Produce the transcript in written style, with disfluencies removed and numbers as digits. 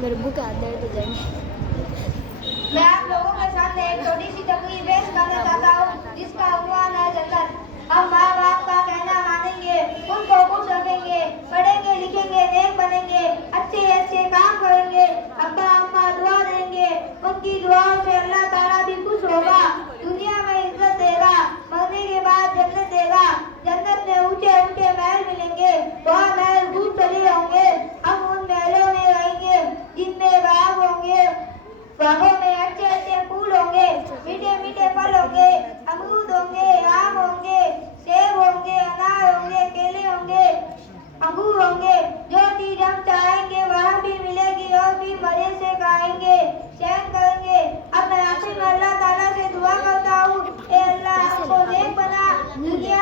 मेरे बुक आते हैं तो जाएंगे। मैं आप लोगों के सामने एक छोटी सी तकरीर पेश करना चाहता हूँ जिसका उन्वान है जन्नत। हम माँ बाप का कहना मानेंगे, उनको खुश रखेंगे, पढ़ेंगे लिखेंगे, नेक बनेंगे, अच्छे अच्छे काम करेंगे, अब्बा अम्मा दुआ देंगे, उनकी दुआओं से अल्लाह ताला भी खुश होगा, दुनिया में इज्जत देगा, मरने के बाद जन्नत देगा। जन्नत में ऊंचे ऊंचे महल मिलेंगे, वह महल खूब सजे होंगे। हम उन महलों में रहेंगे जिनमें बाग होंगे, बागों में अच्छे अच्छे फूल होंगे, मीठे मीठे फल होंगे, अमरूद होंगे, आम होंगे, सेब होंगे, अनार होंगे, केले होंगे, अंगूर होंगे। जो चीज हम चाहेंगे वह भी मिलेगी और भी मजे से खाएंगे, चैन करेंगे। अब मैं आखिर में अल्लाह ताला से दुआ करता हूँ, ए अल्लाह हमको नेक बना, दुनिया